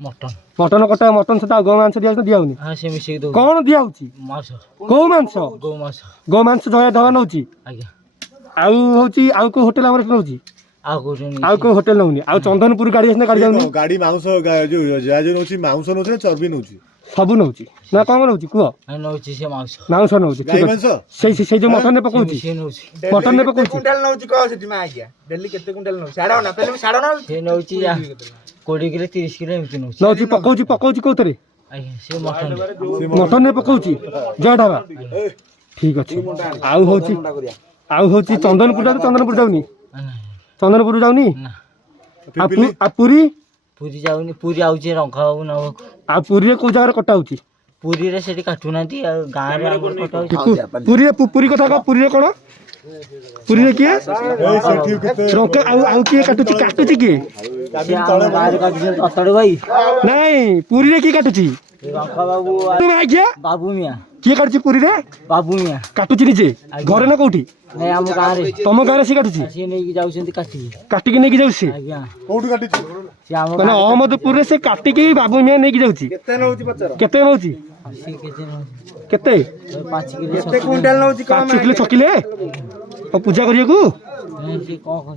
mutton mutton कटा mutton सहित गौ मांस दिया दिया होनी हाँ से मिसेक दो कौन दिया होची मांस गौ मांस गो मांस जया ढवा नौची आज्ञा आउ होची आउ को होटल हमर नौची आ कोनी आउ को होटल नौनी आउ चंदनपुर गाड़ी आसने गाड़ी जाउनी गाड़ी मांस जो जहाज नौची मांस नौची ना चर्बी नौची सबु नौची ना कौन नौची कुह नौची से मांस मांस नौची गाई मांस से जो मटन ने पकोची से नौची मटन ने पकोची कुंटल नौची कह सेठी मा आज्ञा डेली केते कुंटल नौची साडा ना पहले साडा ना से नौची 20 किलो 30 किलो एमती नौची नौची पकोची कोतरे आज्ञा से मटन मटन ने पकोची जय ढाबा ठीक अछि आउ होची चंदनपुर जाउनी चंदनपुर जाउनी ना आ पूरी पूरी जाउनी पूरी आउची रंखा बाबू ना आ पूरी रे को जगह कटा होची पूरी रे सेठी काटू नांती गां रे हमर कटा होची पूरी कथा का पूरी रे कोन पूरी रे किए रंका आउ किए काटुची किए गां रे काटू अतड़ भाई नहीं पूरी रे की काटुची रंखा बाबू तुम आज्ञा बाबू मिया किए काटुची पूरी रे बाबू मिया काटुची निजे घरे ना कोठी नहीं हम गां रे तम गां रे सी काटुची से नहीं जाउछंती काटी काटिकी नेकी जाउसी आज्ञा कोठी काटिची से हम माने अहमदपुर रे से काटिकी बाबू मिया नेकी जाउची केते नौची पचर केते नउची से केते नौची केते 5 किलो केते कुंटल नौची 5 किलो 6 किलो पूजा करिया को से कौन